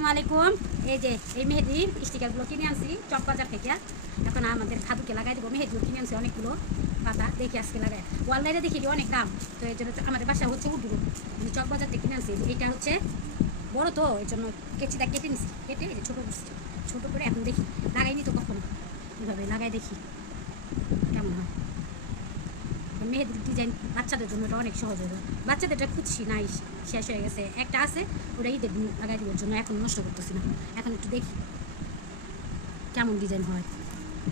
আসসালামু আলাইকুম। এই যে, এই মেহেদির স্টিকারগুলো কিনে আনছি, চক বাজার থেকে। এখন আমাদের খাদুকে লাগাই দেবো। মেহেদিও কিনে আনছি অনেকগুলো পাতা, দেখি আজকে লাগাই। অনলাইনে দেখি অনেক দাম। তো এই জন্য আমাদের বাসা হচ্ছে উডুরু আমি চক বাজার থেকে কিনে আনছি। এটা হচ্ছে বড় তো, এই জন্য কেচিটা কেটে নিছি। কেটে এই যে ছোটো করছি। ছোটো করে এখন দেখি, লাগাইনি তো কখনো। এভাবে লাগাই দেখি। কেমন হয়? মেহেদির ডিজাইন বাচ্চাদের জন্য এটা অনেক সহজ যায় বাচ্চাদের এটা খুঁজছি নাই শেষ হয়ে গেছে। একটা আছে ওটা ঈদের লাগাই দেওয়ার জন্য এখন নষ্ট করতেছি না। এখন একটু দেখি কেমন ডিজাইন হয়।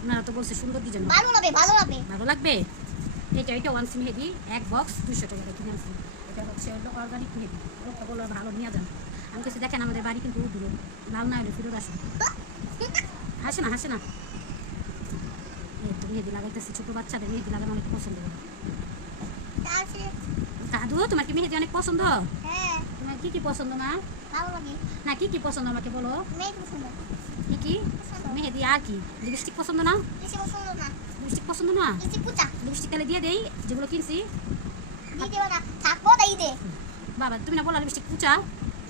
ওনারা তো বলছে সুন্দর ডিজাইন ভালো লাগবে ভালো লাগবে। ভালো লাগবে? এটা এটা ওয়ান সিম হেভি এক বক্স দুশো টাকা কিনে আনছি। এটা হচ্ছে হলো অর্গানিক হেভি লোকটা বলল ভালো নিয়ে যান আমি কাছে দেখেন আমাদের বাড়ি কিন্তু দূরে লাল না হলে ফিরত আসুন। হাসে না হাসে না। মেহেদি লাগাইতেছি ছোটো বাচ্চাদের মেহেদি লাগানো অনেক পছন্দ দাদু তোমার কি মেহেদি অনেক পছন্দ? হ্যাঁ। তোমার কি কি পছন্দ লাগে। না কি কি পছন্দ আমাকে বলো? কি কি? মেহেদি আর কি? লিপস্টিক পছন্দ না? বেশি পছন্দ না। লিপস্টিক পছন্দ না? পুচা লিপস্টিক তাহলে দিয়ে দেই যেগুলো কিনছি। বাবা তুমি না বলো লিপস্টিক কুচা?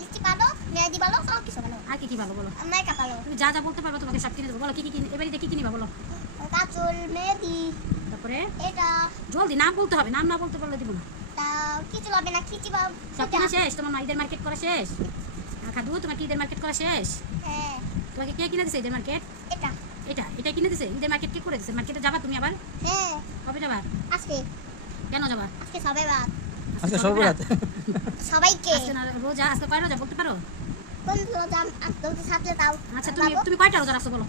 মিষ্টি ভালো মেহেদি ভালো সব কিছু। ভালো আর কি কি ভালো বলো? মেকআপ ভালো তুমি যা যা বলতে পারবে তোমাকে সব কিনে দেবো। বলো কি কি এবারে কি বলো। কাজল মেহেদি। তারপরে? এটা। জলদি নাম বলতে হবে নাম না বলতে পারলে দিব না। তা কিছু লাগবে না কিছু সব কেনা শেষ? তোমার মার্কেট করা শেষ? খাদু তোমার কি ঈদের মার্কেট করা শেষ? হ্যাঁ। তোমাকে কে কিনে দিছে ঈদের মার্কেট? এটা। এটা এটা কিনে দিছে? ঈদের মার্কেট কি করে দিছে? মার্কেটে যাবা তুমি আবার? হ্যাঁ। কবে যাবা? আজকে। কেন যাবা? আজকে আজকে সর্বরাত। সবাইকে। রোজা আজকে কয় রোজা বলতে পারো? কোন রোজা? আজকে সাথে তাও। আচ্ছা তুমি তুমি কয়টা রোজা রাখছো বলো?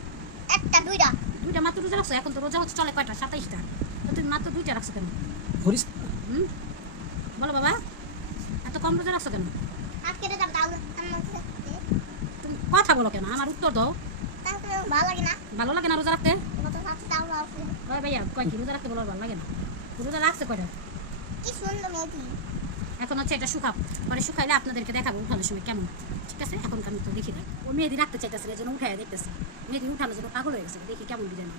একটা দুইটা। দুইটা মাত্র রোজা রাখছো? এখন তো রোজা হচ্ছে চলে কয়টা? সাতাইশটা। তো তুমি মাত্র দুইটা রাখছো কেন? হরিস হুম? বলো বাবা। এত কম রোজা রাখছো কেন? আজকে রোজা সাথে তুমি কথা বলো কেন? আমার উত্তর দাও। ভালো লাগে না। ভালো লাগে না রোজা রাখতে? ভাইয়া কয় কি? রোজা রাখতে বলো ভালো লাগে না। রোজা রাখছে কয়টা? কি সুন্দর মেহেদি এখন হচ্ছে এটা শুকাও। পরে শুকাইলে আপনাদেরকে দেখাবো উঠানোর সময় কেমন। ঠিক আছে? এখন আমি তো দেখি না। ও মেহেদি রাখতে চাইতেছে এই জন্য উঠাই দেখতেছে। মেহেদি উঠানোর জন্য পাগল হয়ে গেছে দেখি কেমন হয়।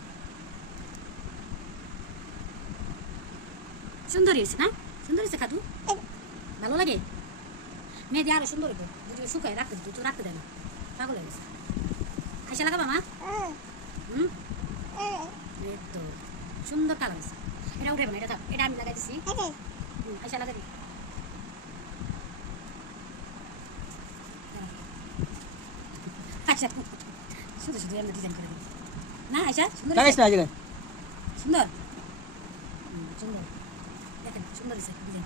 সুন্দর হয়েছে না? সুন্দর হয়েছে খাদু? ভালো লাগে? মেহেদি আরও সুন্দর হইব। যদি শুকায় রাখতে দিত তো রাখতে দেয় না। পাগল হয়ে গেছে। আইসা লাগাবা মা? হুম? এই তো সুন্দর কালার আছে এটা উঠে না এটা থাক এটা আমি লাগাই দিছি। আইসা লাগাই দিই আচ্ছা শুধু শুধু আমরা ডিজাইন করে দিই না আইসা সুন্দর না আজকে। সুন্দর? সুন্দর। দেখেন সুন্দর ডিজাইন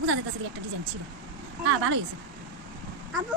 বোঝা যেতেছে একটা ডিজাইন ছিল। হ্যাঁ ভালো হয়েছে। আবু।